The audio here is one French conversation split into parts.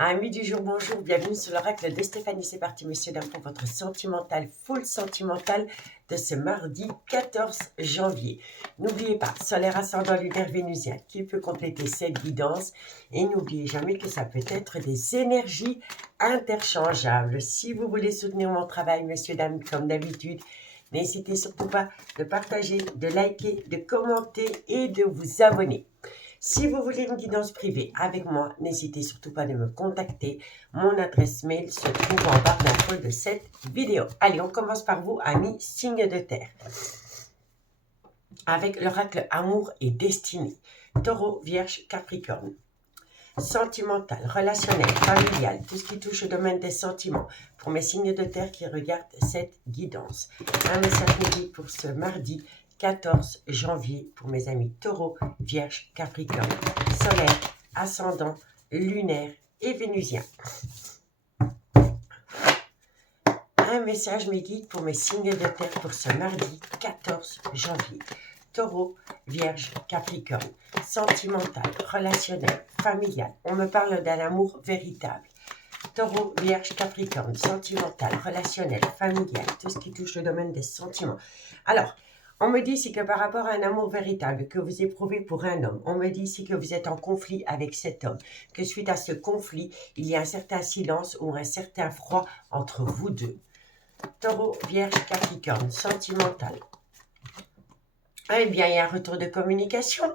Amis du jour, bonjour, bienvenue sur l'oracle de Stéphanie. C'est parti, messieurs, dames, pour votre sentimental, full sentimental de ce mardi 14 janvier. N'oubliez pas, solaire ascendant lunaire vénusien qui peut compléter cette guidance. Et n'oubliez jamais que ça peut être des énergies interchangeables. Si vous voulez soutenir mon travail, messieurs, dames, comme d'habitude, n'hésitez surtout pas de partager, de liker, de commenter et de vous abonner. Si vous voulez une guidance privée avec moi, n'hésitez surtout pas de me contacter. Mon adresse mail se trouve en barre d'infos de cette vidéo. Allez, on commence par vous, amis signe de terre. Avec l'oracle amour et destinée. Taureau, Vierge, Capricorne. Sentimental, relationnel, familial, tout ce qui touche au domaine des sentiments. Pour mes signes de terre qui regardent cette guidance. Un message midi pour ce mardi 14 janvier pour mes amis Taureau, Vierge, Capricorne, Solaire, Ascendant, Lunaire et Vénusien. Un message me guide pour mes signes de terre pour ce mardi 14 janvier. Taureau, Vierge, Capricorne, sentimental, relationnel, familial. On me parle d'un amour véritable. Taureau, Vierge, Capricorne, sentimental, relationnel, familial, tout ce qui touche le domaine des sentiments. Alors, on me dit ici que par rapport à un amour véritable que vous éprouvez pour un homme, on me dit ici que vous êtes en conflit avec cet homme, que suite à ce conflit, il y a un certain silence ou un certain froid entre vous deux. Taureau, Vierge, Capricorne, sentimental. Eh bien, il y a un retour de communication.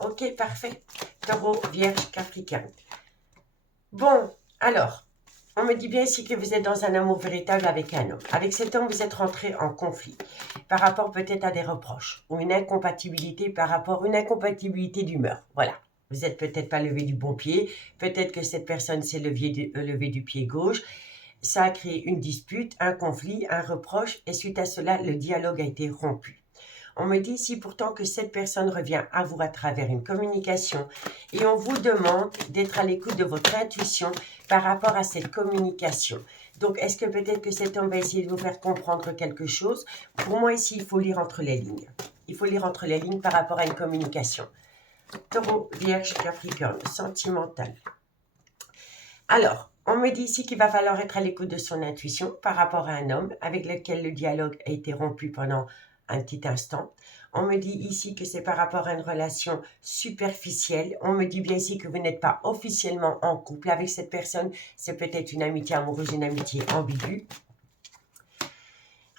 Ok, parfait. Taureau, Vierge, Capricorne. Bon, alors, on me dit bien ici que vous êtes dans un amour véritable avec un homme. Avec cet homme, vous êtes rentré en conflit par rapport peut-être à des reproches ou une incompatibilité par rapport à une incompatibilité d'humeur. Voilà. Vous n'êtes peut-être pas levé du bon pied. Peut-être que cette personne s'est levée du pied gauche. Ça a créé une dispute, un conflit, un reproche. Et suite à cela, le dialogue a été rompu. On me dit ici pourtant que cette personne revient à vous à travers une communication et on vous demande d'être à l'écoute de votre intuition par rapport à cette communication. Donc, est-ce que peut-être que cet homme va essayer de vous faire comprendre quelque chose? Pour moi, ici, il faut lire entre les lignes. Il faut lire entre les lignes par rapport à une communication. Taureau, Vierge, Capricorne, sentimental. Alors, on me dit ici qu'il va falloir être à l'écoute de son intuition par rapport à un homme avec lequel le dialogue a été rompu pendant un petit instant. On me dit ici que c'est par rapport à une relation superficielle. On me dit bien ici que vous n'êtes pas officiellement en couple avec cette personne. C'est peut-être une amitié amoureuse, une amitié ambiguë.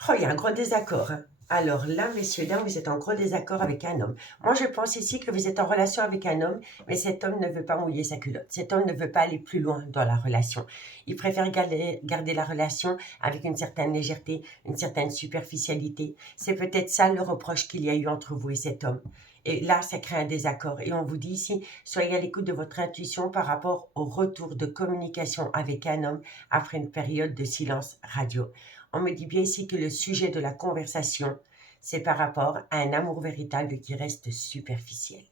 Oh, il y a un gros désaccord. Hein. Alors là, messieurs, dames, vous êtes en gros désaccord avec un homme. Moi, je pense ici que vous êtes en relation avec un homme, mais cet homme ne veut pas mouiller sa culotte. Cet homme ne veut pas aller plus loin dans la relation. Il préfère garder la relation avec une certaine légèreté, une certaine superficialité. C'est peut-être ça le reproche qu'il y a eu entre vous et cet homme. Et là, ça crée un désaccord. Et on vous dit ici, soyez à l'écoute de votre intuition par rapport au retour de communication avec un homme après une période de silence radio. On me dit bien ici que le sujet de la conversation, c'est par rapport à un amour véritable qui reste superficiel.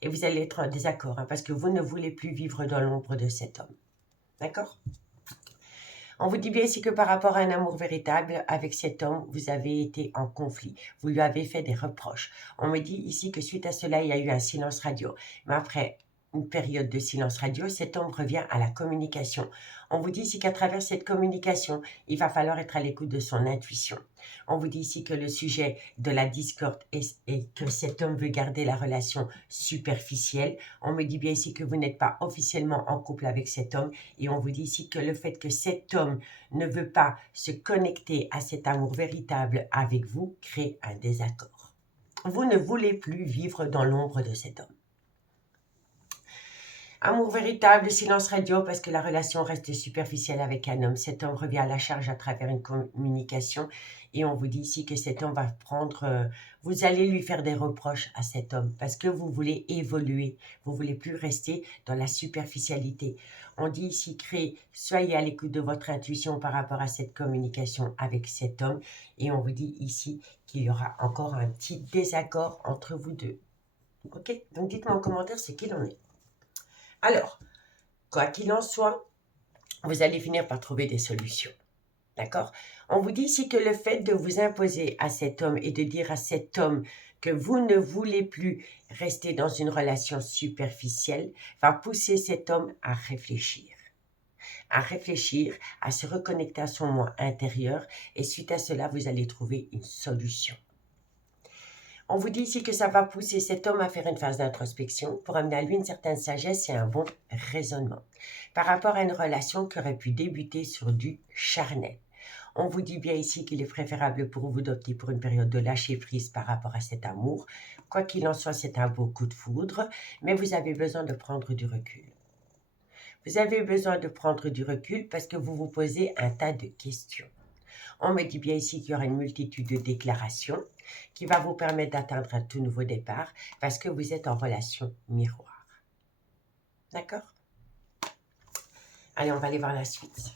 Et vous allez être en désaccord, hein, parce que vous ne voulez plus vivre dans l'ombre de cet homme. D'accord? On vous dit bien ici que par rapport à un amour véritable, avec cet homme, vous avez été en conflit. Vous lui avez fait des reproches. On me dit ici que suite à cela, il y a eu un silence radio. Mais après une période de silence radio, cet homme revient à la communication. On vous dit ici qu'à travers cette communication, il va falloir être à l'écoute de son intuition. On vous dit ici que le sujet de la discorde est que cet homme veut garder la relation superficielle. On me dit bien ici que vous n'êtes pas officiellement en couple avec cet homme et on vous dit ici que le fait que cet homme ne veut pas se connecter à cet amour véritable avec vous crée un désaccord. Vous ne voulez plus vivre dans l'ombre de cet homme. Amour véritable, silence radio, parce que la relation reste superficielle avec un homme. Cet homme revient à la charge à travers une communication. Et on vous dit ici que cet homme va prendre... vous allez lui faire des reproches à cet homme, parce que vous voulez évoluer. Vous ne voulez plus rester dans la superficialité. On dit ici, soyez à l'écoute de votre intuition par rapport à cette communication avec cet homme. Et on vous dit ici qu'il y aura encore un petit désaccord entre vous deux. Ok? Donc dites-moi en commentaire ce qu'il en est. Alors, quoi qu'il en soit, vous allez finir par trouver des solutions. D'accord? On vous dit ici que le fait de vous imposer à cet homme et de dire à cet homme que vous ne voulez plus rester dans une relation superficielle va pousser cet homme à réfléchir, à se reconnecter à son moi intérieur et suite à cela, vous allez trouver une solution. On vous dit ici que ça va pousser cet homme à faire une phase d'introspection pour amener à lui une certaine sagesse et un bon raisonnement par rapport à une relation qui aurait pu débuter sur du charnel. On vous dit bien ici qu'il est préférable pour vous d'opter pour une période de lâcher prise par rapport à cet amour. Quoi qu'il en soit, c'est un beau coup de foudre, mais vous avez besoin de prendre du recul. Vous avez besoin de prendre du recul parce que vous vous posez un tas de questions. On me dit bien ici qu'il y aura une multitude de déclarations qui va vous permettre d'atteindre un tout nouveau départ parce que vous êtes en relation miroir. D'accord? Allez, on va aller voir la suite.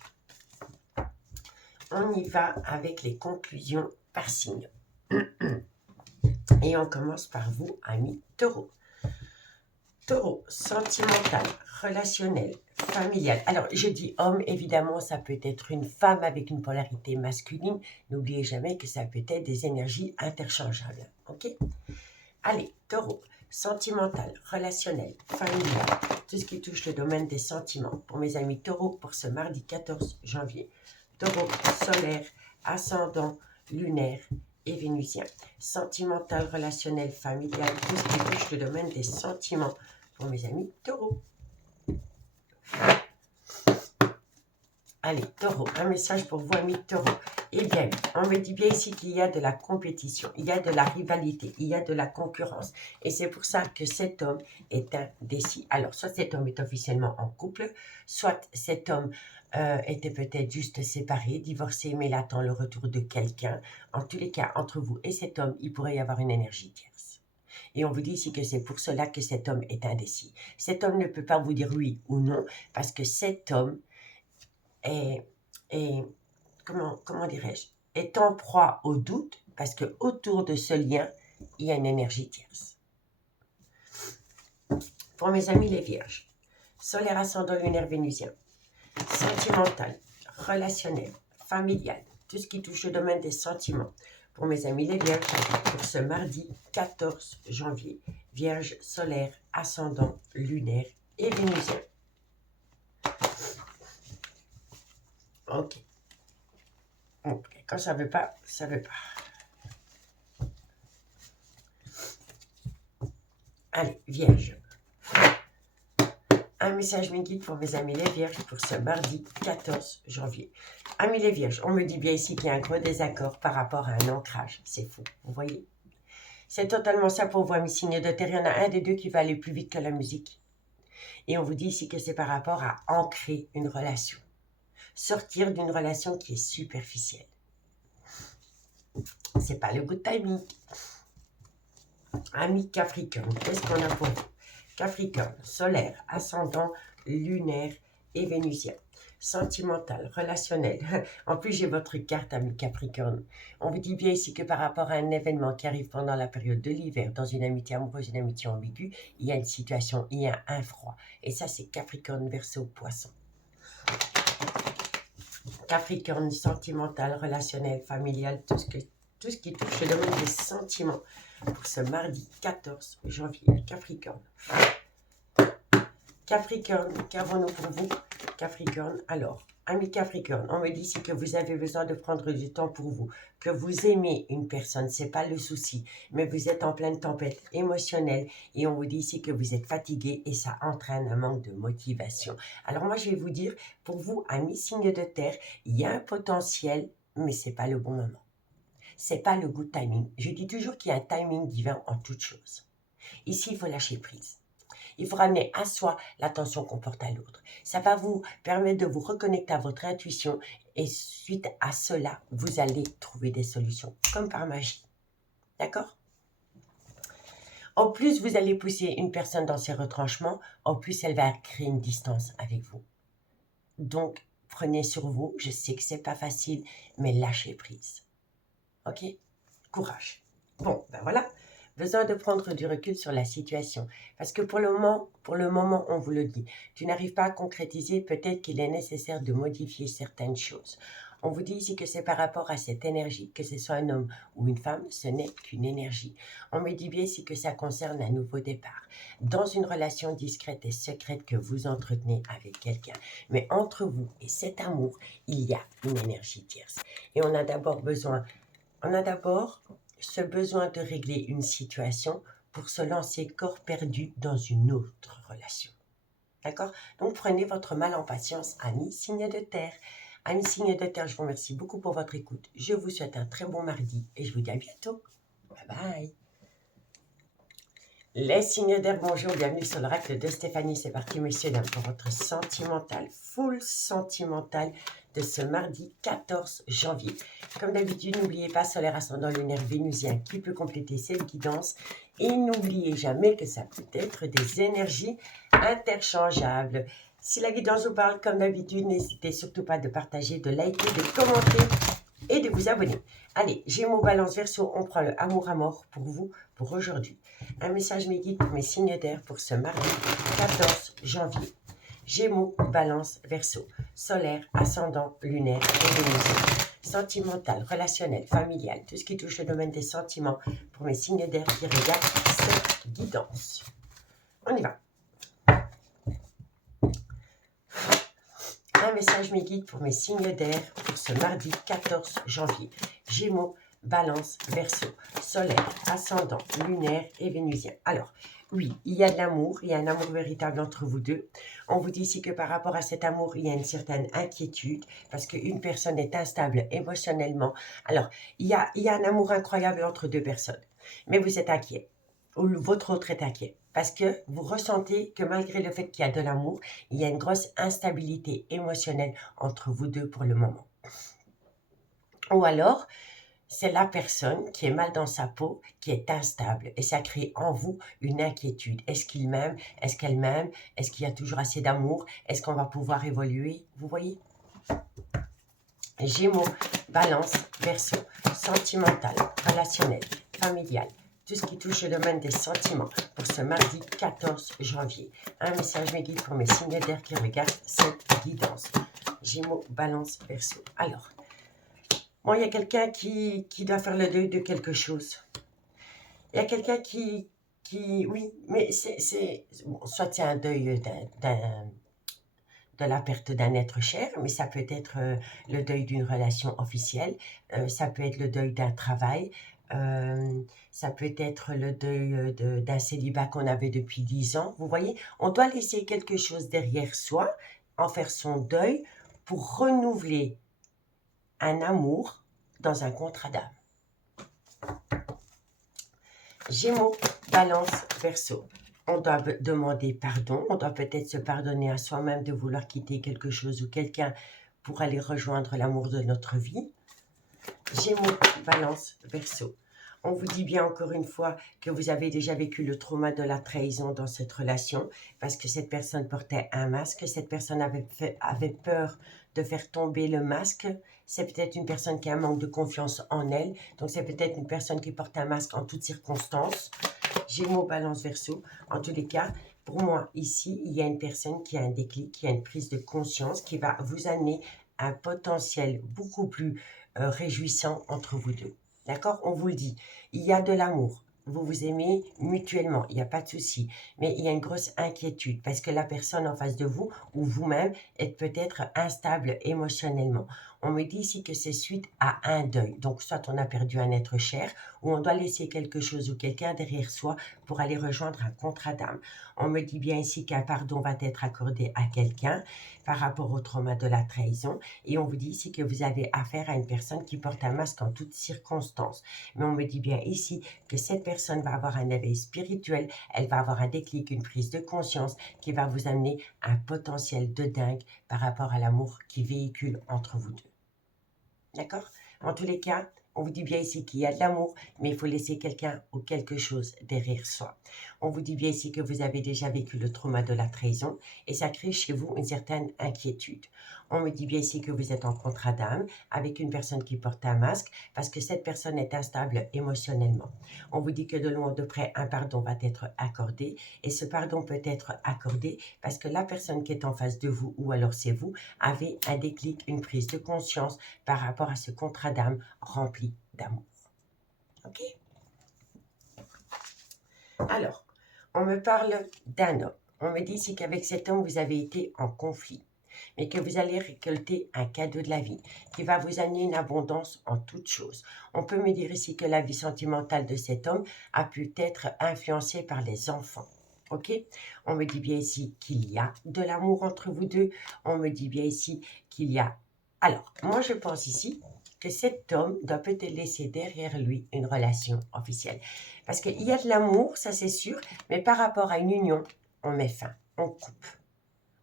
On y va avec les conclusions par signe. Et on commence par vous, amis taureaux. Taureau, sentimental, relationnel, familial. Alors, je dis homme, évidemment, ça peut être une femme avec une polarité masculine. N'oubliez jamais que ça peut être des énergies interchangeables. OK? Allez, taureau, sentimental, relationnel, familial, tout ce qui touche le domaine des sentiments. Pour mes amis taureaux, pour ce mardi 14 janvier. Taureau, solaire, ascendant, lunaire et vénusien. Sentimental, relationnel, familial, tout ce qui touche le domaine des sentiments. Pour mes amis taureaux. Allez, taureau, un message pour vous, amis taureaux. Eh bien, on me dit bien ici qu'il y a de la compétition, il y a de la rivalité, il y a de la concurrence. Et c'est pour ça que cet homme est indécis. Alors, soit cet homme est officiellement en couple, soit cet homme était peut-être juste séparé, divorcé, mais il attend le retour de quelqu'un. En tous les cas, entre vous et cet homme, il pourrait y avoir une énergie tierce. Et on vous dit ici que c'est pour cela que cet homme est indécis. Cet homme ne peut pas vous dire oui ou non, parce que cet homme est comment dirais-je, est en proie au doute, parce que autour de ce lien, il y a une énergie tierce. Pour mes amis les vierges, solaire ascendant lunaire vénusien, sentimental, relationnel, familial, tout ce qui touche le domaine des sentiments. Pour mes amis les vierges, pour ce mardi 14 janvier, vierge solaire, ascendant, lunaire et vénusien. Ok. Quand ça ne veut pas, ça ne veut pas. Allez, vierge. Un message me guide pour mes amis les vierges pour ce mardi 14 janvier. Amis les vierges, on me dit bien ici qu'il y a un gros désaccord par rapport à un ancrage. C'est fou, vous voyez? C'est totalement ça pour vous, amis signes de terre. Il y en a un des deux qui va aller plus vite que la musique. Et on vous dit ici que c'est par rapport à ancrer une relation. Sortir d'une relation qui est superficielle. C'est pas le good timing. Amis Capricorne, qu'est-ce qu'on a pour vous? Capricorne, solaire, ascendant, lunaire et vénusien. Sentimental, relationnel. En plus, j'ai votre carte, ami Capricorne. On vous dit bien ici que par rapport à un événement qui arrive pendant la période de l'hiver, dans une amitié amoureuse, une amitié ambiguë, il y a une situation, il y a un froid. Et ça, c'est Capricorne, Verseau, Poisson. Capricorne, sentimental, relationnel, familial, tout ce qui touche le domaine des sentiments. Pour ce mardi 14 janvier, Capricorne. Capricorne, qu'avons-nous pour vous? Capricorne, alors, ami Capricorne, on me dit ici que vous avez besoin de prendre du temps pour vous, que vous aimez une personne, c'est pas le souci, mais vous êtes en pleine tempête émotionnelle et on vous dit ici que vous êtes fatigué et ça entraîne un manque de motivation. Alors moi, je vais vous dire, pour vous, ami signe de terre, il y a un potentiel, mais c'est pas le bon moment. C'est pas le good timing. Je dis toujours qu'il y a un timing divin en toute chose. Ici, il faut lâcher prise. Il faut ramener à soi l'attention qu'on porte à l'autre. Ça va vous permettre de vous reconnecter à votre intuition et suite à cela, vous allez trouver des solutions comme par magie. D'accord? En plus, vous allez pousser une personne dans ses retranchements. En plus, elle va créer une distance avec vous. Donc, prenez sur vous. Je sais que c'est pas facile, mais lâchez prise. Ok? Courage. Bon, ben voilà. Besoin de prendre du recul sur la situation. Parce que pour le moment, on vous le dit, tu n'arrives pas à concrétiser, peut-être qu'il est nécessaire de modifier certaines choses. On vous dit ici que c'est par rapport à cette énergie, que ce soit un homme ou une femme, ce n'est qu'une énergie. On me dit bien ici que ça concerne un nouveau départ, dans une relation discrète et secrète que vous entretenez avec quelqu'un. Mais entre vous et cet amour, il y a une énergie tierce. Et on a d'abord ce besoin de régler une situation pour se lancer corps perdu dans une autre relation. D'accord? Donc prenez votre mal en patience, amis signes de terre. Amis signes de terre, je vous remercie beaucoup pour votre écoute. Je vous souhaite un très bon mardi et je vous dis à bientôt. Bye bye. Les signes d'air, bonjour, bienvenue sur l'oracle de Stéphanie. C'est parti, messieurs, dames, pour votre sentimental, full sentimental de ce mardi 14 janvier. Comme d'habitude, n'oubliez pas solaire ascendant lunaire vénusien qui peut compléter cette guidance. Et n'oubliez jamais que ça peut être des énergies interchangeables. Si la guidance vous parle, comme d'habitude, n'hésitez surtout pas de partager, de liker, de commenter et de vous abonner. Allez, Gémeaux, Balance, Verseau, on prend le amour à mort pour vous, pour aujourd'hui. Un message mes guides pour mes signes d'air pour ce mardi 14 janvier. Gémeaux, Balance, Verseau, solaire, ascendant, lunaire et vénusien. Sentimental, relationnel, familial, tout ce qui touche le domaine des sentiments pour mes signes d'air qui regardent cette guidance. On y va. Un message mes guides pour mes signes d'air pour ce mardi 14 janvier. Gémeaux, Balance, Verseau, solaire, ascendant, lunaire et vénusien. Alors, oui, il y a de l'amour, il y a un amour véritable entre vous deux. On vous dit ici que par rapport à cet amour, il y a une certaine inquiétude parce qu'une personne est instable émotionnellement. Alors, il y a un amour incroyable entre deux personnes, mais vous êtes inquiet. Ou votre autre est inquiet. Parce que vous ressentez que malgré le fait qu'il y a de l'amour, il y a une grosse instabilité émotionnelle entre vous deux pour le moment. Ou alors, c'est la personne qui est mal dans sa peau, qui est instable. Et ça crée en vous une inquiétude. Est-ce qu'il m'aime? Est-ce qu'elle m'aime? Est-ce qu'il y a toujours assez d'amour? Est-ce qu'on va pouvoir évoluer? Vous voyez? Gémeaux, Balance, Verseau, sentimental, relationnel, familial. Tout ce qui touche le domaine des sentiments pour ce mardi 14 janvier. Un message mes guides pour mes signes d'air qui regardent cette guidance. Gémeaux, Balance, Verseau. Alors, bon, il y a quelqu'un qui doit faire le deuil de quelque chose. Il y a quelqu'un qui oui, mais c'est bon, soit c'est un deuil de la perte d'un être cher, mais ça peut être le deuil d'une relation officielle, ça peut être le deuil d'un travail, ça peut être le deuil d'un célibat qu'on avait depuis 10 ans. Vous voyez, on doit laisser quelque chose derrière soi, en faire son deuil pour renouveler un amour dans un contrat d'âme. Gémeaux, Balance, Verseau. On doit demander pardon, on doit peut-être se pardonner à soi-même de vouloir quitter quelque chose ou quelqu'un pour aller rejoindre l'amour de notre vie. Gémeaux, Balance, Verseau. On vous dit bien encore une fois que vous avez déjà vécu le trauma de la trahison dans cette relation parce que cette personne portait un masque, cette personne avait peur de faire tomber le masque. C'est peut-être une personne qui a un manque de confiance en elle, donc c'est peut-être une personne qui porte un masque en toutes circonstances. Gémeaux, Balance, Verseau. En tous les cas, pour moi, ici, il y a une personne qui a un déclic, qui a une prise de conscience, qui va vous amener un potentiel beaucoup plus réjouissant entre vous deux. D'accord? On vous le dit. Il y a de l'amour. Vous vous aimez mutuellement. Il n'y a pas de souci. Mais il y a une grosse inquiétude parce que la personne en face de vous ou vous-même est peut-être instable émotionnellement. On me dit ici que c'est suite à un deuil. Donc, soit on a perdu un être cher ou on doit laisser quelque chose ou quelqu'un derrière soi pour aller rejoindre un contrat d'âme. On me dit bien ici qu'un pardon va être accordé à quelqu'un par rapport au trauma de la trahison. Et on vous dit ici que vous avez affaire à une personne qui porte un masque en toutes circonstances. Mais on me dit bien ici que cette personne va avoir un éveil spirituel, elle va avoir un déclic, une prise de conscience qui va vous amener un potentiel de dingue par rapport à l'amour qui véhicule entre vous deux. D'accord? En tous les cas, On vous dit bien ici qu'il y a de l'amour, mais il faut laisser quelqu'un ou quelque chose derrière soi. On vous dit bien ici que vous avez déjà vécu le trauma de la trahison et ça crée chez vous une certaine inquiétude. On me dit bien ici que vous êtes en contrat d'âme avec une personne qui porte un masque parce que cette personne est instable émotionnellement. On vous dit que de loin ou de près, un pardon va être accordé et ce pardon peut être accordé parce que la personne qui est en face de vous ou alors c'est vous avait un déclic, une prise de conscience par rapport à ce contrat d'âme rempli d'amour. Ok? Alors, on me parle d'un homme. On me dit ici qu'avec cet homme, vous avez été en conflit, mais que vous allez récolter un cadeau de la vie qui va vous amener une abondance en toutes choses. On peut me dire ici que la vie sentimentale de cet homme a pu être influencée par les enfants. Ok? On me dit bien ici qu'il y a de l'amour entre vous deux. On me dit bien ici qu'il y a... Alors, moi je pense ici que cet homme doit peut-être laisser derrière lui une relation officielle. Parce qu'il y a de l'amour, ça c'est sûr, mais par rapport à une union, on met fin, on coupe.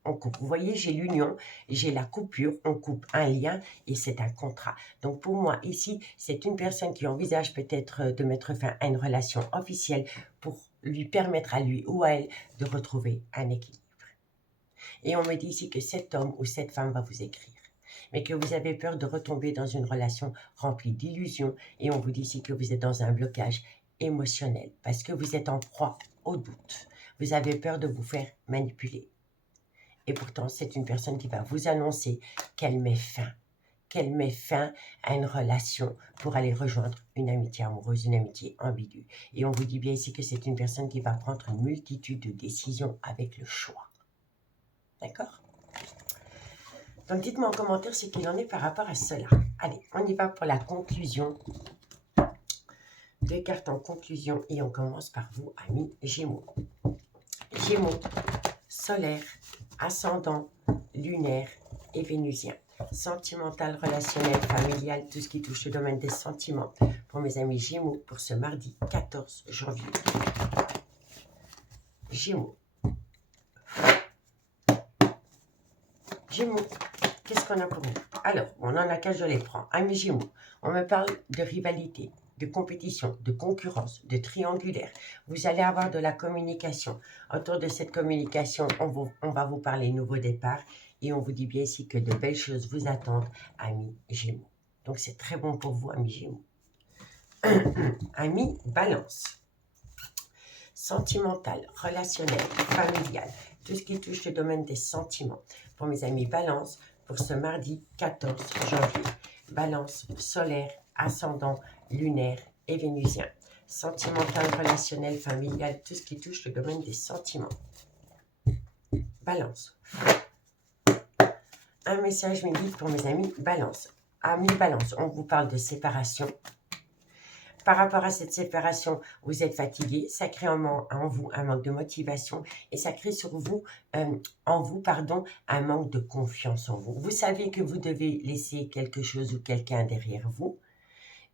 On coupe. Vous voyez, j'ai l'union, j'ai la coupure, on coupe un lien et c'est un contrat. Donc pour moi, ici, c'est une personne qui envisage peut-être de mettre fin à une relation officielle pour lui permettre à lui ou à elle de retrouver un équilibre. Et on me dit ici que cet homme ou cette femme va vous écrire, mais que vous avez peur de retomber dans une relation remplie d'illusions et on vous dit ici que vous êtes dans un blocage émotionnel parce que vous êtes en proie au doute. Vous avez peur de vous faire manipuler. Et pourtant, c'est une personne qui va vous annoncer qu'elle met fin à une relation pour aller rejoindre une amitié amoureuse, une amitié ambiguë. Et on vous dit bien ici que c'est une personne qui va prendre une multitude de décisions avec le choix. D'accord? Donc, dites-moi en commentaire ce qu'il en est par rapport à cela. Allez, on y va pour la conclusion. 2 cartes en conclusion et on commence par vous, amis Gémeaux. Gémeaux, solaire, ascendant, lunaire et vénusien. Sentimental, relationnel, familial, tout ce qui touche le domaine des sentiments. Pour mes amis Gémeaux, pour ce mardi 14 janvier. Gémeaux. Gémeaux, qu'est-ce qu'on a pour vous? Alors, on en a qu'un, je les prends. Amis Gémeaux, on me parle de rivalité, de compétition, de concurrence, de triangulaire. Vous allez avoir de la communication. Autour de cette communication, on va vous parler nouveau départ et on vous dit bien ici que de belles choses vous attendent, amis Gémeaux. Donc, c'est très bon pour vous, amis Gémeaux. Amis Balance. Sentimental, relationnel, familial, tout ce qui touche le domaine des sentiments. Pour mes amis Balance, pour ce mardi 14 janvier. Balance, solaire, ascendant, lunaire et vénusien. Sentimental, relationnel, familial, tout ce qui touche le domaine des sentiments. Balance. Un message me dit pour mes amis Balance. Amis Balance, on vous parle de séparation. Par rapport à cette séparation, vous êtes fatigué, ça crée en vous un manque de motivation et ça crée en vous, un manque de confiance en vous. Vous savez que vous devez laisser quelque chose ou quelqu'un derrière vous,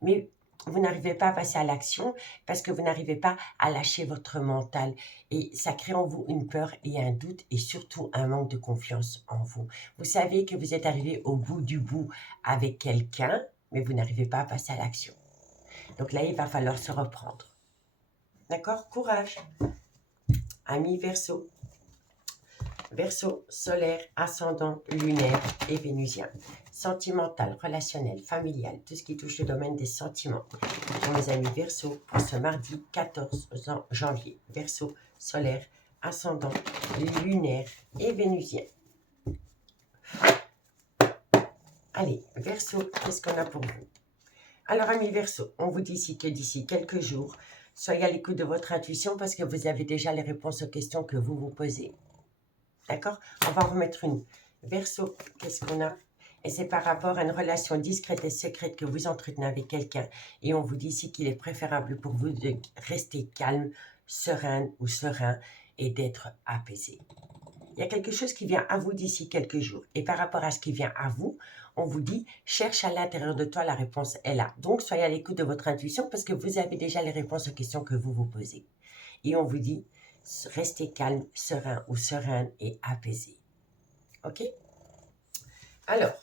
mais vous n'arrivez pas à passer à l'action parce que vous n'arrivez pas à lâcher votre mental et ça crée en vous une peur et un doute et surtout un manque de confiance en vous. Vous savez que vous êtes arrivé au bout du bout avec quelqu'un, mais vous n'arrivez pas à passer à l'action. Donc là, il va falloir se reprendre. D'accord? Courage. Amis Verseau. Verseau, solaire, ascendant, lunaire et vénusien. Sentimental, relationnel, familial, tout ce qui touche le domaine des sentiments. Pour mes amis Verseau, pour ce mardi 14 janvier. Verseau, solaire, ascendant, lunaire et vénusien. Allez, Verseau, qu'est-ce qu'on a pour vous? Alors, amis Verseau, on vous dit ici que d'ici quelques jours, soyez à l'écoute de votre intuition parce que vous avez déjà les réponses aux questions que vous vous posez. D'accord? On va en remettre une. Verseau, qu'est-ce qu'on a? Et c'est par rapport à une relation discrète et secrète que vous entretenez avec quelqu'un. Et on vous dit ici qu'il est préférable pour vous de rester calme, sereine ou serein et d'être apaisé. Il y a quelque chose qui vient à vous d'ici quelques jours. Et par rapport à ce qui vient à vous, on vous dit, cherche à l'intérieur de toi, la réponse est là. Donc, soyez à l'écoute de votre intuition parce que vous avez déjà les réponses aux questions que vous vous posez. Et on vous dit, restez calme, serein ou sereine et apaisé. OK? Alors,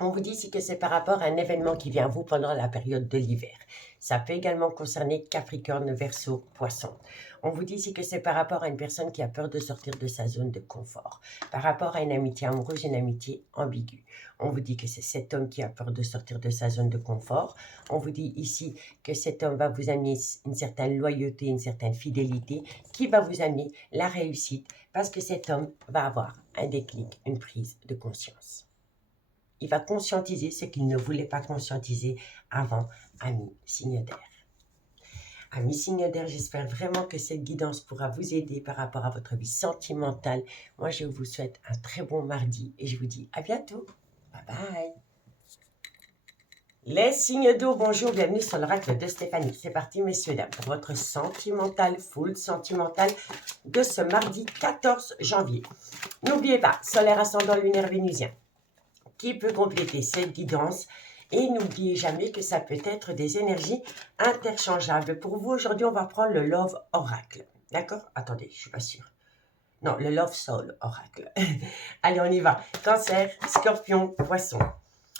On vous dit ici que c'est par rapport à un événement qui vient à vous pendant la période de l'hiver. Ça peut également concerner Capricorne, Verseau, Poisson. On vous dit ici que c'est par rapport à une personne qui a peur de sortir de sa zone de confort. Par rapport à une amitié amoureuse, une amitié ambiguë. On vous dit que c'est cet homme qui a peur de sortir de sa zone de confort. On vous dit ici que cet homme va vous amener une certaine loyauté, une certaine fidélité qui va vous amener la réussite parce que cet homme va avoir un déclic, une prise de conscience. Il va conscientiser ce qu'il ne voulait pas conscientiser avant, ami signe d'air. Ami signe d'air, j'espère vraiment que cette guidance pourra vous aider par rapport à votre vie sentimentale. Moi, je vous souhaite un très bon mardi et je vous dis à bientôt. Bye bye. Les signes d'eau, bonjour, bienvenue sur l'oracle de Stéphanie. C'est parti, messieurs, dames, pour votre sentimental, full sentimental de ce mardi 14 janvier. N'oubliez pas, solaire, ascendant, lunaire, vénusien, qui peut compléter cette guidance. Et n'oubliez jamais que ça peut être des énergies interchangeables. Pour vous, aujourd'hui, on va prendre le Love Oracle. D'accord? Attendez, je ne suis pas sûre. Non, le Love Soul Oracle. Allez, on y va. Cancer, Scorpion, Poisson.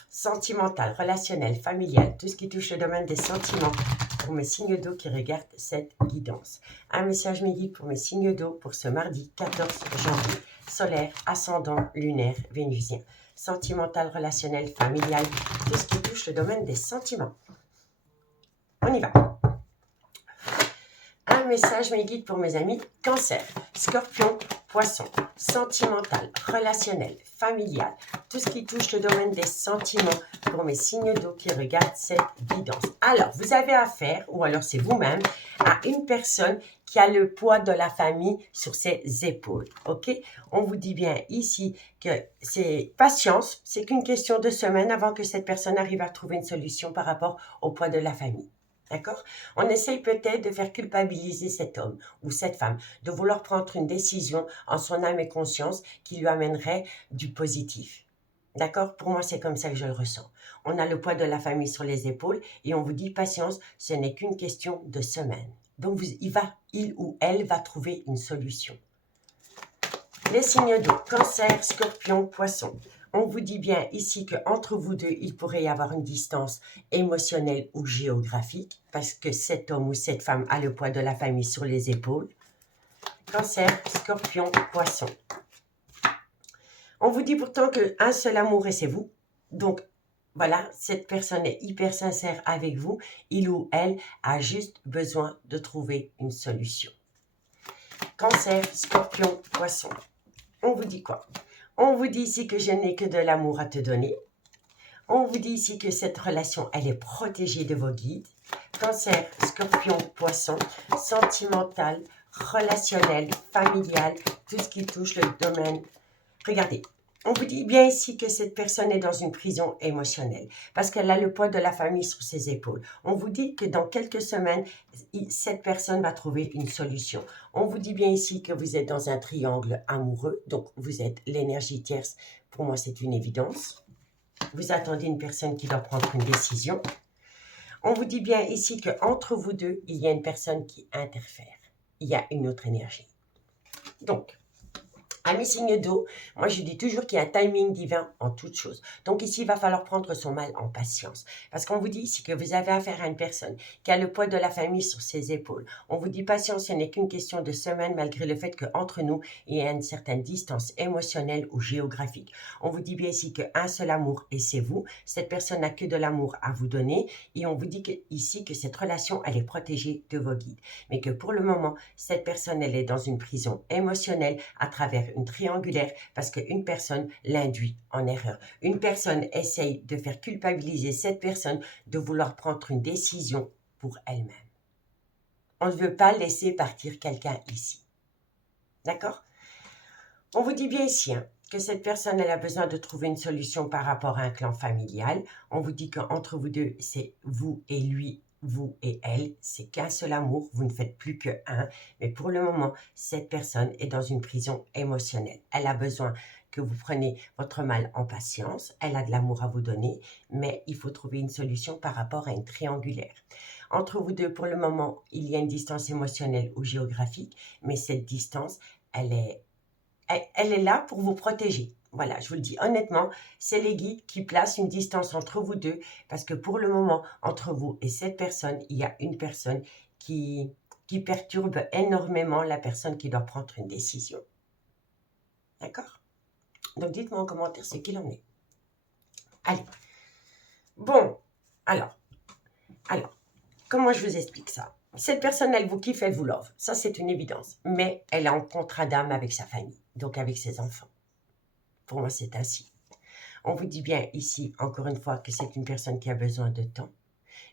Sentimental, relationnel, familial, tout ce qui touche le domaine des sentiments pour mes signes d'eau qui regardent cette guidance. Un message médical pour mes signes d'eau pour ce mardi 14 janvier. Solaire, ascendant, lunaire, vénusien. Sentimental, relationnel, familial, tout ce qui touche le domaine des sentiments. On y va. Un message mes guides pour mes amis Cancer, Scorpion, Poisson, sentimental, relationnel, familial, tout ce qui touche le domaine des sentiments pour mes signes d'eau qui regardent cette guidance. Alors, vous avez affaire, ou alors c'est vous-même, à une personne qui a le poids de la famille sur ses épaules. Ok? On vous dit bien ici que c'est patience, c'est qu'une question de semaine avant que cette personne arrive à trouver une solution par rapport au poids de la famille. D'accord? On essaye peut-être de faire culpabiliser cet homme ou cette femme, de vouloir prendre une décision en son âme et conscience qui lui amènerait du positif. D'accord? Pour moi, c'est comme ça que je le ressens. On a le poids de la famille sur les épaules et on vous dit patience, ce n'est qu'une question de semaine. Donc, il ou elle va trouver une solution. Les signes d'eau, Cancer, Scorpion, Poisson. On vous dit bien ici qu'entre vous deux, il pourrait y avoir une distance émotionnelle ou géographique parce que cet homme ou cette femme a le poids de la famille sur les épaules. Cancer, Scorpion, Poisson. On vous dit pourtant qu'un seul amour et c'est vous. Donc, voilà, cette personne est hyper sincère avec vous. Il ou elle a juste besoin de trouver une solution. Cancer, Scorpion, Poisson. On vous dit quoi? On vous dit ici que je n'ai que de l'amour à te donner. On vous dit ici que cette relation, elle est protégée de vos guides. Cancer, Scorpion, Poisson, sentimental, relationnel, familial, tout ce qui touche le domaine. Regardez, on vous dit bien ici que cette personne est dans une prison émotionnelle parce qu'elle a le poids de la famille sur ses épaules. On vous dit que dans quelques semaines, cette personne va trouver une solution. On vous dit bien ici que vous êtes dans un triangle amoureux, donc vous êtes l'énergie tierce. Pour moi, c'est une évidence. Vous attendez une personne qui doit prendre une décision. On vous dit bien ici qu'entre vous deux, il y a une personne qui interfère. Il y a une autre énergie. Donc, amis signes d'eau, moi je dis toujours qu'il y a un timing divin en toute chose. Donc ici, il va falloir prendre son mal en patience. Parce qu'on vous dit ici que vous avez affaire à une personne qui a le poids de la famille sur ses épaules. On vous dit patience, ce n'est qu'une question de semaine malgré le fait qu'entre nous, il y a une certaine distance émotionnelle ou géographique. On vous dit bien ici qu'un seul amour et c'est vous. Cette personne n'a que de l'amour à vous donner. Et on vous dit ici que cette relation, elle est protégée de vos guides. Mais que pour le moment, cette personne, elle est dans une prison émotionnelle à travers une triangulaire parce qu'une personne l'induit en erreur. Une personne essaye de faire culpabiliser cette personne de vouloir prendre une décision pour elle-même. On ne veut pas laisser partir quelqu'un ici. D'accord? On vous dit bien ici que cette personne elle a besoin de trouver une solution par rapport à un clan familial. On vous dit qu'entre vous deux, c'est vous et lui, vous et elle, c'est qu'un seul amour, vous ne faites plus que un. Mais pour le moment, cette personne est dans une prison émotionnelle. Elle a besoin que vous preniez votre mal en patience. Elle a de l'amour à vous donner, mais il faut trouver une solution par rapport à une triangulaire. Entre vous deux, pour le moment, il y a une distance émotionnelle ou géographique, mais cette distance, elle est là pour vous protéger. Voilà, je vous le dis honnêtement, c'est les guides qui placent une distance entre vous deux, parce que pour le moment, entre vous et cette personne, il y a une personne qui, qui perturbe énormément la personne qui doit prendre une décision. D'accord? Donc dites-moi en commentaire ce qu'il en est. Allez. Bon, alors, comment je vous explique ça? Cette personne, elle vous kiffe, elle vous love. Ça, c'est une évidence. Mais elle est en contrat d'âme avec sa famille, donc avec ses enfants. Pour moi, c'est ainsi. On vous dit bien ici, encore une fois, que c'est une personne qui a besoin de temps,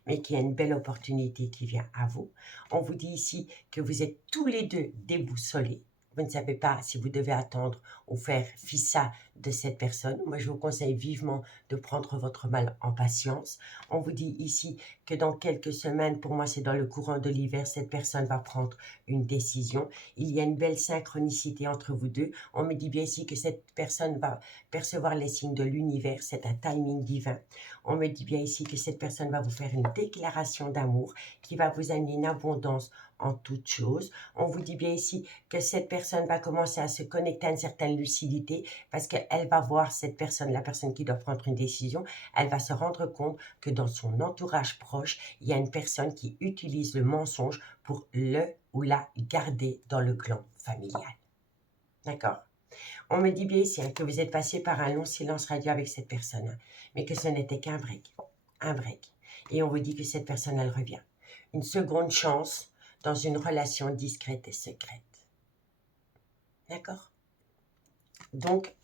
mais qui a une belle opportunité qui vient à vous. On vous dit ici que vous êtes tous les deux déboussolés. Vous ne savez pas si vous devez attendre ou faire fissa de cette personne. Moi, je vous conseille vivement de prendre votre mal en patience. On vous dit ici que dans quelques semaines, pour moi, c'est dans le courant de l'hiver, cette personne va prendre une décision. Il y a une belle synchronicité entre vous deux. On me dit bien ici que cette personne va percevoir les signes de l'univers. C'est un timing divin. On me dit bien ici que cette personne va vous faire une déclaration d'amour qui va vous amener une abondance en toutes choses. On vous dit bien ici que cette personne va commencer à se connecter à une certaine lucidité parce qu'elle va voir cette personne, la personne qui doit prendre une décision, elle va se rendre compte que dans son entourage proche, il y a une personne qui utilise le mensonge pour le ou la garder dans le clan familial. D'accord? On me dit bien ici que vous êtes passé par un long silence radio avec cette personne, mais que ce n'était qu'un break. Un break. Et on vous dit que cette personne, elle revient. Une seconde chance dans une relation discrète et secrète. D'accord? Donc,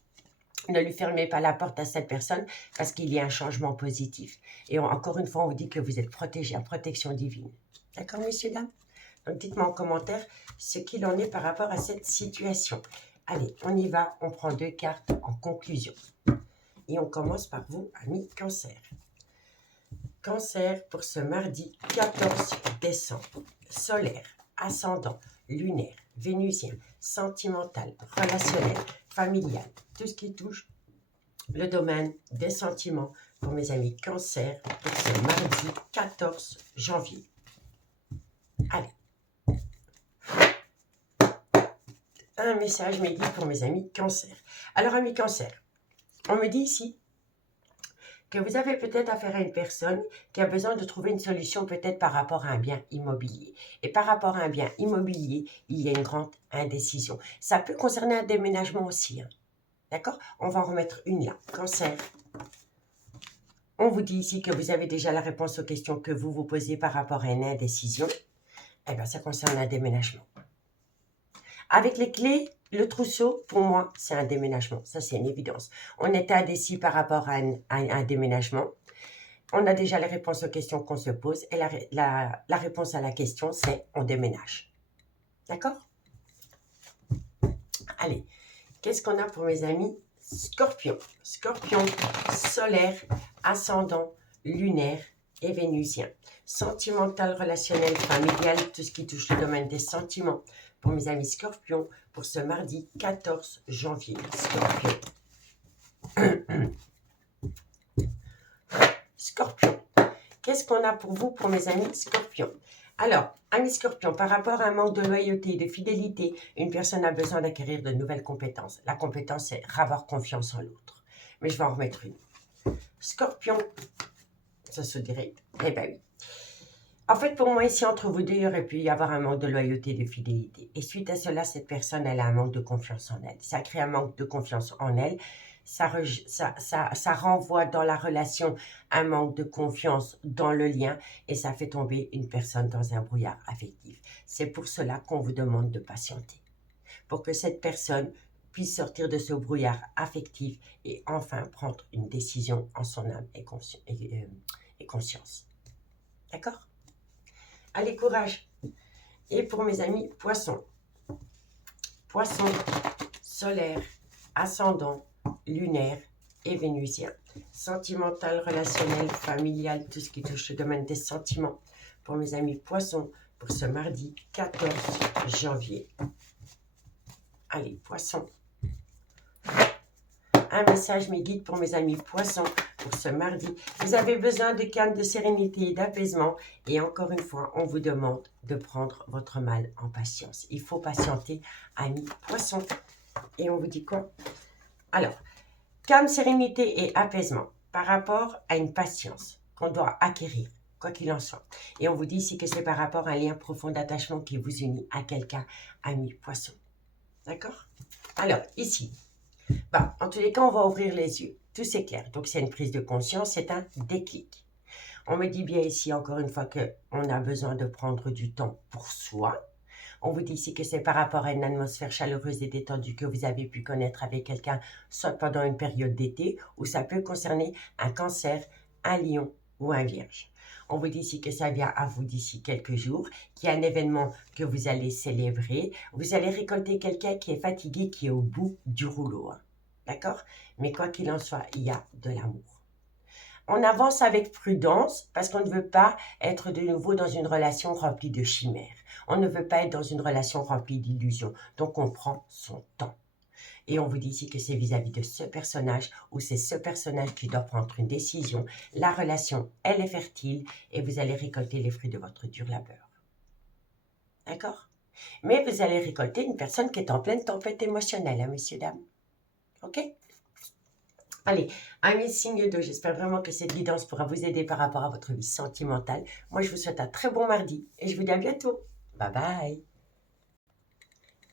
ne lui fermez pas la porte à cette personne parce qu'il y a un changement positif. Et encore une fois, on vous dit que vous êtes protégé en protection divine. D'accord, messieurs, dames? Donc, dites-moi en commentaire ce qu'il en est par rapport à cette situation. Allez, on y va. On prend 2 cartes en conclusion. Et on commence par vous, amis Cancer. Cancer pour ce mardi 14 décembre. Solaire, ascendant, lunaire, vénusien, sentimental, relationnel, familial, tout ce qui touche le domaine des sentiments pour mes amis Cancer pour ce mardi 14 janvier. Allez. Un message mes guides pour mes amis Cancer. Alors, amis Cancer, on me dit ici que vous avez peut-être affaire à une personne qui a besoin de trouver une solution peut-être par rapport à un bien immobilier. Et par rapport à un bien immobilier, il y a une grande indécision. Ça peut concerner un déménagement aussi. Hein. D'accord? On va en remettre une là. Cancer. On vous dit ici que vous avez déjà la réponse aux questions que vous vous posez par rapport à une indécision. Eh bien, ça concerne un déménagement. Avec les clés, le trousseau, pour moi, c'est un déménagement. Ça, c'est une évidence. On est indécis par rapport à un déménagement. On a déjà les réponses aux questions qu'on se pose. Et la réponse à la question, c'est on déménage. D'accord? Allez, qu'est-ce qu'on a pour mes amis Scorpion. Scorpion, solaire, ascendant, lunaire et vénusien. Sentimental, relationnel, familial, tout ce qui touche le domaine des sentiments. Pour mes amis Scorpion, pour ce mardi 14 janvier. Scorpion. Scorpion. Qu'est-ce qu'on a pour vous, pour mes amis Scorpion? Alors, amis Scorpion, par rapport à un manque de loyauté et de fidélité, une personne a besoin d'acquérir de nouvelles compétences. La compétence, c'est avoir confiance en l'autre. Mais je vais en remettre une. Scorpion, ça se dirait, eh ben oui. En fait, pour moi, ici, entre vous deux, il aurait pu y avoir un manque de loyauté et de fidélité. Et suite à cela, cette personne, elle a un manque de confiance en elle. Ça crée un manque de confiance en elle. Ça renvoie dans la relation un manque de confiance dans le lien et ça fait tomber une personne dans un brouillard affectif. C'est pour cela qu'on vous demande de patienter. Pour que cette personne puisse sortir de ce brouillard affectif et enfin prendre une décision en son âme et conscience. D'accord ? Allez, courage. Et pour mes amis poissons. Poissons, solaire, ascendant, lunaire et vénusien. Sentimental, relationnel, familial, tout ce qui touche le domaine des sentiments. Pour mes amis poissons, pour ce mardi 14 janvier. Allez, poissons. Un message, mes guides pour mes amis poissons pour ce mardi. Vous avez besoin de calme, de sérénité et d'apaisement. Et encore une fois, on vous demande de prendre votre mal en patience. Il faut patienter, amis poissons. Et on vous dit quoi? Alors, Calme, sérénité et apaisement par rapport à une patience qu'on doit acquérir, quoi qu'il en soit. Et on vous dit ici que c'est par rapport à un lien profond d'attachement qui vous unit à quelqu'un, ami poisson. D'accord? Alors, ici, en tous les cas, on va ouvrir les yeux. Tout c'est clair. Donc, c'est une prise de conscience, c'est un déclic. On me dit bien ici, encore une fois, qu'on a besoin de prendre du temps pour soi. On vous dit ici que c'est par rapport à une atmosphère chaleureuse et détendue que vous avez pu connaître avec quelqu'un, soit pendant une période d'été, ou ça peut concerner un cancer, un lion ou un vierge. On vous dit ici que ça vient à vous d'ici quelques jours, qu'il y a un événement que vous allez célébrer. Vous allez récolter quelqu'un qui est fatigué, qui est au bout du rouleau. Hein. D'accord? Mais quoi qu'il en soit, il y a de l'amour. On avance avec prudence parce qu'on ne veut pas être de nouveau dans une relation remplie de chimères. On ne veut pas être dans une relation remplie d'illusions. Donc, on prend son temps. Et on vous dit ici que c'est vis-à-vis de ce personnage ou c'est ce personnage qui doit prendre une décision. La relation, elle est fertile et vous allez récolter les fruits de votre dur labeur. D'accord? Mais vous allez récolter une personne qui est en pleine tempête émotionnelle, hein, messieurs, dames. OK? Allez, amis signe d'eau, j'espère vraiment que cette guidance pourra vous aider par rapport à votre vie sentimentale. Moi, je vous souhaite un très bon mardi et je vous dis à bientôt. Bye bye.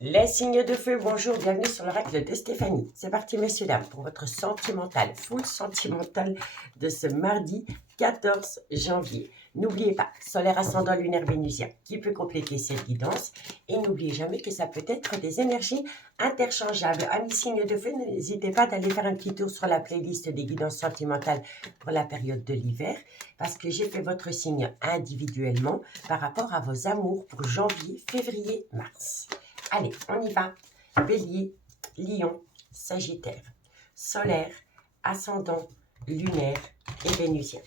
Les signes de feu, bonjour, bienvenue sur l'oracle de Stéphanie. C'est parti, messieurs, dames, pour votre sentimental, full sentimental de ce mardi 14 janvier. N'oubliez pas, solaire ascendant lunaire vénusien qui peut compléter cette guidance. Et n'oubliez jamais que ça peut être des énergies interchangeables. Amis signes de feu, n'hésitez pas d'aller faire un petit tour sur la playlist des guidances sentimentales pour la période de l'hiver. Parce que j'ai fait votre signe individuellement par rapport à vos amours pour janvier, février, mars. Allez, on y va. Bélier, Lion, Sagittaire, solaire, ascendant, lunaire et vénusien.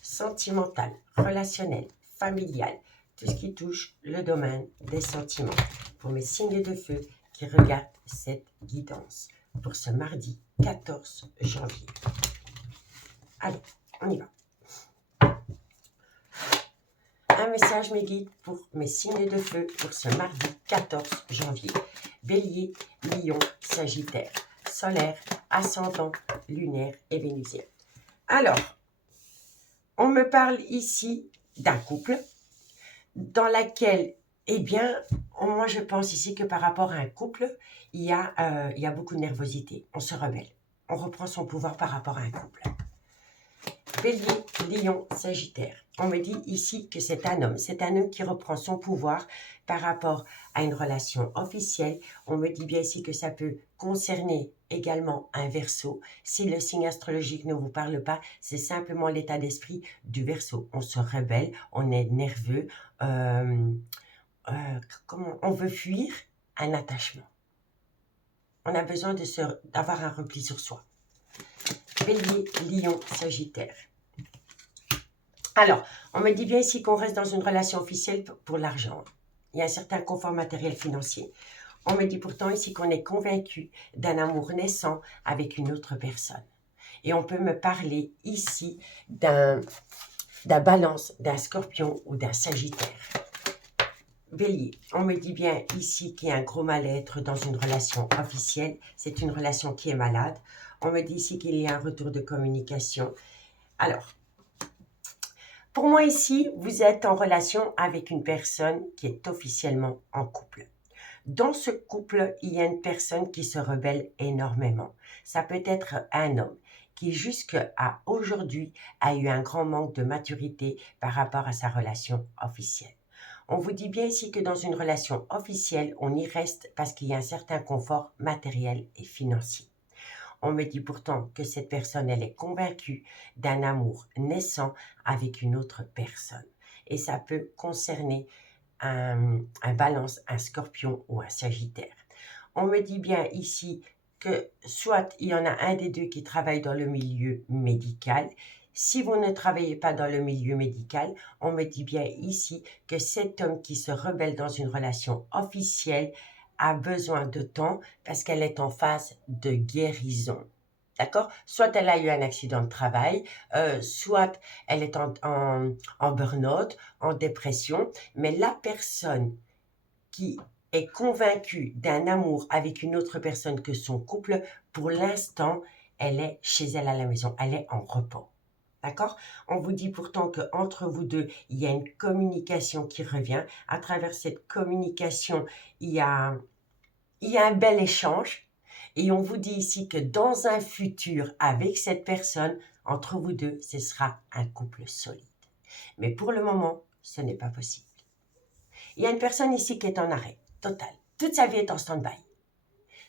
Sentimental, relationnel, familial, tout ce qui touche le domaine des sentiments. Pour mes signes de feu qui regardent cette guidance pour ce mardi 14 janvier. Allez, on y va. Un message me guide pour mes signes de feu pour ce mardi 14 janvier. Bélier, Lion, Sagittaire, solaire, ascendant, lunaire et vénusien. Alors, on me parle ici d'un couple dans laquelle, eh bien, moi je pense ici que par rapport à un couple, il y a beaucoup de nervosité. On se rebelle. On reprend son pouvoir par rapport à un couple. Bélier, Lion, Sagittaire. On me dit ici que c'est un homme. C'est un homme qui reprend son pouvoir par rapport à une relation officielle. On me dit bien ici que ça peut concerner également un Verseau. Si le signe astrologique ne vous parle pas, c'est simplement l'état d'esprit du Verseau. On se rebelle, on est nerveux, on veut fuir un attachement. On a besoin d'avoir un repli sur soi. Bélier, Lion, Sagittaire. Alors, on me dit bien ici qu'on reste dans une relation officielle pour l'argent. Il y a un certain confort matériel financier. On me dit pourtant ici qu'on est convaincu d'un amour naissant avec une autre personne. Et on peut me parler ici d'un Balance, d'un Scorpion ou d'un Sagittaire. Bélier, on me dit bien ici qu'il y a un gros mal-être dans une relation officielle. C'est une relation qui est malade. On me dit ici qu'il y a un retour de communication. Alors, pour moi ici, vous êtes en relation avec une personne qui est officiellement en couple. Dans ce couple, il y a une personne qui se rebelle énormément. Ça peut être un homme qui jusqu'à aujourd'hui a eu un grand manque de maturité par rapport à sa relation officielle. On vous dit bien ici que dans une relation officielle, on y reste parce qu'il y a un certain confort matériel et financier. On me dit pourtant que cette personne, elle est convaincue d'un amour naissant avec une autre personne. Et ça peut concerner un Balance, un Scorpion ou un Sagittaire. On me dit bien ici que soit il y en a un des deux qui travaille dans le milieu médical. Si vous ne travaillez pas dans le milieu médical, on me dit bien ici que cet homme qui se rebelle dans une relation officielle a besoin de temps parce qu'elle est en phase de guérison. D'accord? Soit elle a eu un accident de travail, soit elle est en burn-out, en dépression, mais la personne qui est convaincue d'un amour avec une autre personne que son couple, pour l'instant, elle est chez elle à la maison, elle est en repos. D'accord? On vous dit pourtant qu'entre vous deux, il y a une communication qui revient. À travers cette communication, il y a un bel échange. Et on vous dit ici que dans un futur, avec cette personne, entre vous deux, ce sera un couple solide. Mais pour le moment, ce n'est pas possible. Il y a une personne ici qui est en arrêt total. Toute sa vie est en stand-by,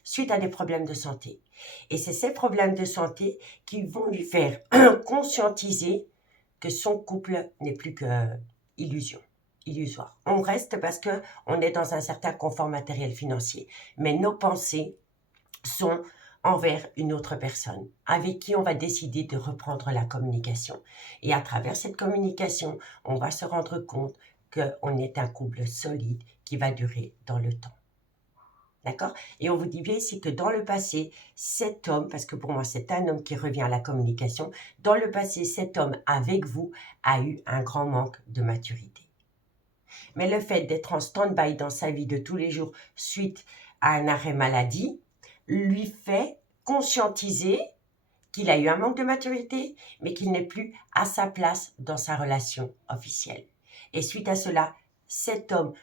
suite à des problèmes de santé. Et c'est ces problèmes de santé qui vont lui faire conscientiser que son couple n'est plus que illusoire. On reste parce qu'on est dans un certain confort matériel financier. Mais nos pensées sont envers une autre personne avec qui on va décider de reprendre la communication. Et à travers cette communication, on va se rendre compte qu'on est un couple solide qui va durer dans le temps. D'accord? Et on vous dit bien ici que dans le passé, cet homme, parce que pour moi c'est un homme qui revient à la communication, dans le passé, cet homme avec vous a eu un grand manque de maturité. Mais le fait d'être en stand-by dans sa vie de tous les jours suite à un arrêt maladie, lui fait conscientiser qu'il a eu un manque de maturité, mais qu'il n'est plus à sa place dans sa relation officielle. Et suite à cela, cet homme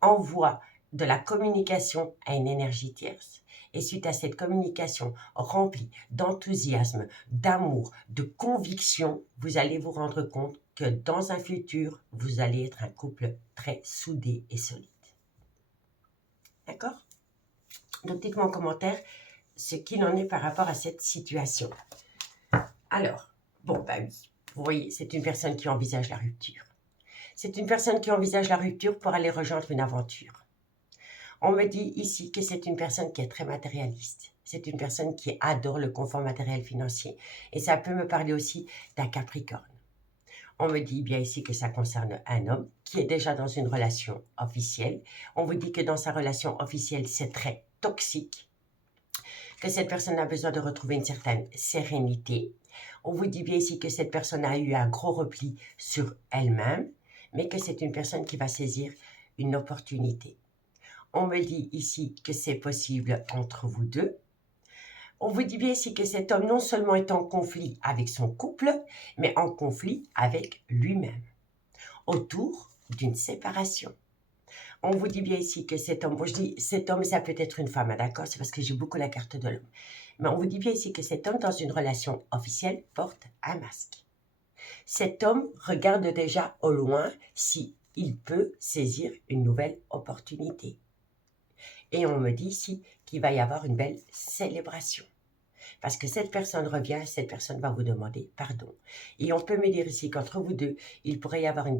envoie de la communication à une énergie tierce. Et suite à cette communication remplie d'enthousiasme, d'amour, de conviction, vous allez vous rendre compte que dans un futur, vous allez être un couple très soudé et solide. D'accord? Donc dites-moi en commentaire ce qu'il en est par rapport à cette situation. Alors, bon, bah oui, vous voyez, c'est une personne qui envisage la rupture. C'est une personne qui envisage la rupture pour aller rejoindre une aventure. On me dit ici que c'est une personne qui est très matérialiste. C'est une personne qui adore le confort matériel financier. Et ça peut me parler aussi d'un Capricorne. On me dit bien ici que ça concerne un homme qui est déjà dans une relation officielle. On vous dit que dans sa relation officielle, c'est très toxique, que cette personne a besoin de retrouver une certaine sérénité. On vous dit bien ici que cette personne a eu un gros repli sur elle-même, mais que c'est une personne qui va saisir une opportunité. On me dit ici que c'est possible entre vous deux. On vous dit bien ici que cet homme non seulement est en conflit avec son couple, mais en conflit avec lui-même, autour d'une séparation. On vous dit bien ici que cet homme, bon je dis cet homme, ça peut être une femme, d'accord? C'est parce que j'ai beaucoup la carte de l'homme. Mais on vous dit bien ici que cet homme, dans une relation officielle, porte un masque. Cet homme regarde déjà au loin s'il peut saisir une nouvelle opportunité. Et on me dit ici qu'il va y avoir une belle célébration. Parce que cette personne revient, cette personne va vous demander pardon. Et on peut me dire ici qu'entre vous deux, il pourrait y avoir une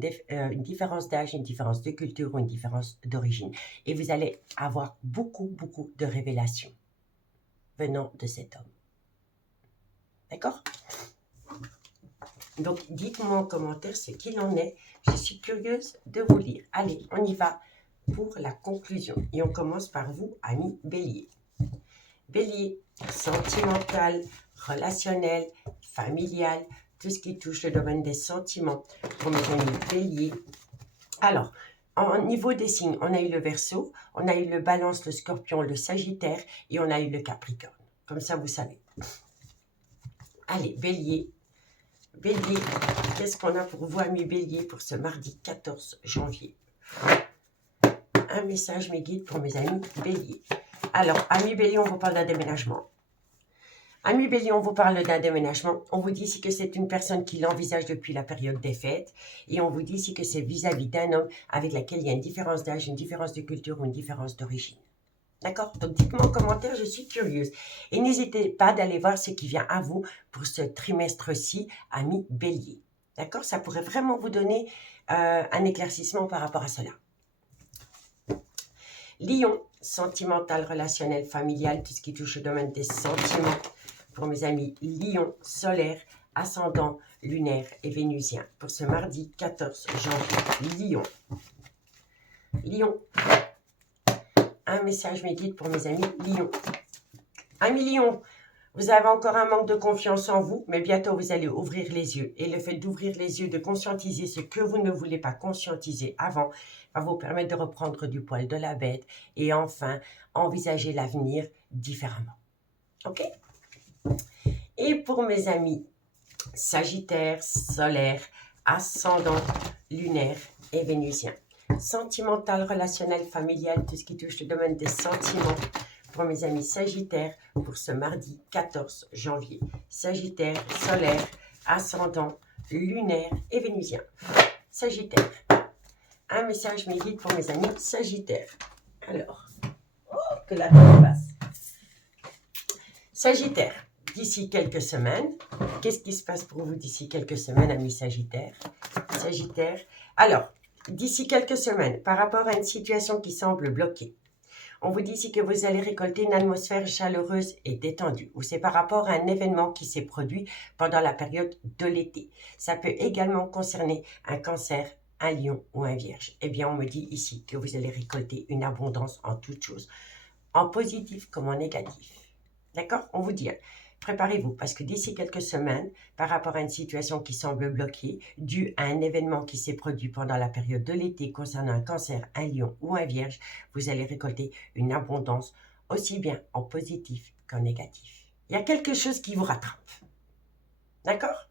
différence d'âge, une différence de culture ou une différence d'origine. Et vous allez avoir beaucoup de révélations venant de cet homme. D'accord? Donc, dites-moi en commentaire ce qu'il en est. Je suis curieuse de vous lire. Allez, on y va pour la conclusion. Et on commence par vous, amis Bélier. Bélier, sentimental, relationnel, familial, tout ce qui touche le domaine des sentiments pour mes amis Bélier. Alors, au niveau des signes, on a eu le Verseau, on a eu le Balance, le Scorpion, le Sagittaire et on a eu le Capricorne. Comme ça, vous savez. Allez, Bélier. Bélier, qu'est-ce qu'on a pour vous, amis Bélier, pour ce mardi 14 janvier? Un message, mes guides, pour mes amis Bélier. Alors, amis Bélier, on vous parle d'un déménagement. Amis Bélier, on vous parle d'un déménagement. On vous dit ici que c'est une personne qui l'envisage depuis la période des fêtes. Et on vous dit ici que c'est vis-à-vis d'un homme avec lequel il y a une différence d'âge, une différence de culture ou une différence d'origine. D'accord? Donc, dites-moi en commentaire, je suis curieuse. Et n'hésitez pas d'aller voir ce qui vient à vous pour ce trimestre-ci, amis Bélier. D'accord? Ça pourrait vraiment vous donner un éclaircissement par rapport à cela. Lion, sentimental, relationnel, familial, tout ce qui touche au domaine des sentiments. Pour mes amis Lion, solaire, ascendant, lunaire et vénusien. Pour ce mardi 14 janvier, Lion. Lion. Un message, mes guides, pour mes amis Lion. Amis Lion, vous avez encore un manque de confiance en vous, mais bientôt vous allez ouvrir les yeux. Et le fait d'ouvrir les yeux, de conscientiser ce que vous ne voulez pas conscientiser avant, va vous permettre de reprendre du poil de la bête et enfin envisager l'avenir différemment. Ok? pour mes amis Sagittaire, solaire, ascendant, lunaire et vénusien. Sentimental, relationnel, familial, tout ce qui touche le domaine des sentiments pour mes amis Sagittaires pour ce mardi 14 janvier. Sagittaire, solaire, ascendant, lunaire et vénusien. Sagittaire. Un message mes guides pour mes amis Sagittaires. Alors, que la tête passe. Sagittaire, d'ici quelques semaines, qu'est-ce qui se passe pour vous d'ici quelques semaines, amis Sagittaires? Sagittaire, alors, d'ici quelques semaines, par rapport à une situation qui semble bloquée, on vous dit ici que vous allez récolter une atmosphère chaleureuse et détendue, ou c'est par rapport à un événement qui s'est produit pendant la période de l'été. Ça peut également concerner un cancer, un lion ou un vierge. Eh bien, on me dit ici que vous allez récolter une abondance en toutes choses, en positif comme en négatif. D'accord? On vous dit, préparez-vous, parce que d'ici quelques semaines, par rapport à une situation qui semble bloquée, due à un événement qui s'est produit pendant la période de l'été concernant un cancer, un lion ou un vierge, vous allez récolter une abondance aussi bien en positif qu'en négatif. Il y a quelque chose qui vous rattrape. D'accord?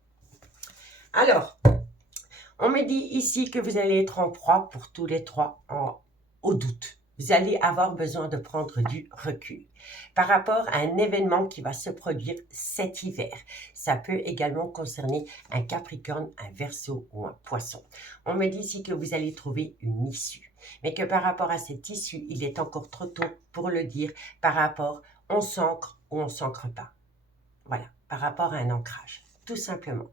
Alors, on me dit ici que vous allez être en proie pour tous les trois au doute. Vous allez avoir besoin de prendre du recul par rapport à un événement qui va se produire cet hiver. Ça peut également concerner un Capricorne, un Verseau ou un Poisson. On me dit ici que vous allez trouver une issue, mais que par rapport à cette issue, il est encore trop tôt pour le dire par rapport on s'ancre ou on s'ancre pas. Voilà, par rapport à un ancrage. Tout simplement.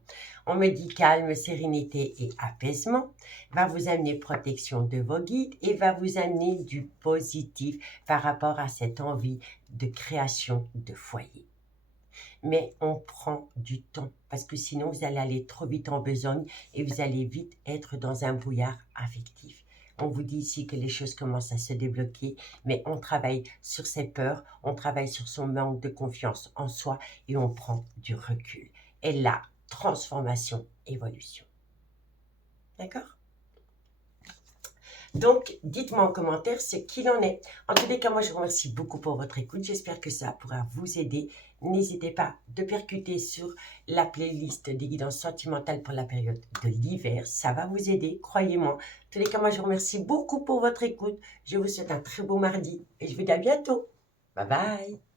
On me dit calme, sérénité et apaisement va vous amener protection de vos guides et va vous amener du positif par rapport à cette envie de création de foyer. Mais on prend du temps parce que sinon vous allez aller trop vite en besogne et vous allez vite être dans un brouillard affectif. On vous dit ici que les choses commencent à se débloquer, mais on travaille sur ses peurs, on travaille sur son manque de confiance en soi et on prend du recul. Et là, transformation, évolution. D'accord? Donc, dites-moi en commentaire ce qu'il en est. En tous les cas, moi, je vous remercie beaucoup pour votre écoute. J'espère que ça pourra vous aider. N'hésitez pas de percuter sur la playlist des guidances sentimentales pour la période de l'hiver. Ça va vous aider, croyez-moi. En tous les cas, moi, je vous remercie beaucoup pour votre écoute. Je vous souhaite un très beau mardi et je vous dis à bientôt. Bye bye.